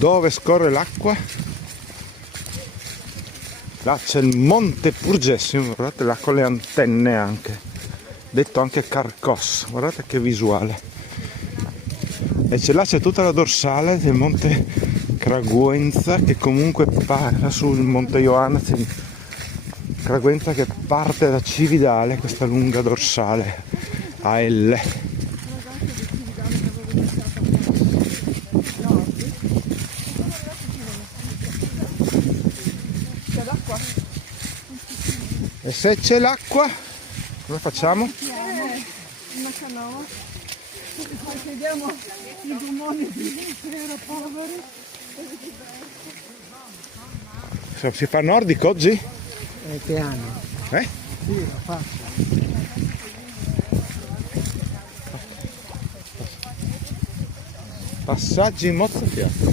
dove scorre l'acqua. Là c'è il Monte Purgessimo, guardate là con le antenne anche, detto anche Carcos, guardate che visuale. E là c'è tutta la dorsale del Monte Craguenza che comunque parla sul Monte Ioanna, Craguenza che parte da Cividale, questa lunga dorsale a L. E se c'è l'acqua, cosa facciamo? Una canoa. Vediamo i gommoni di era poveri. Si fa nordico oggi? Che anno? Eh? Sì, lo faccio. Passaggi in mozzafiato.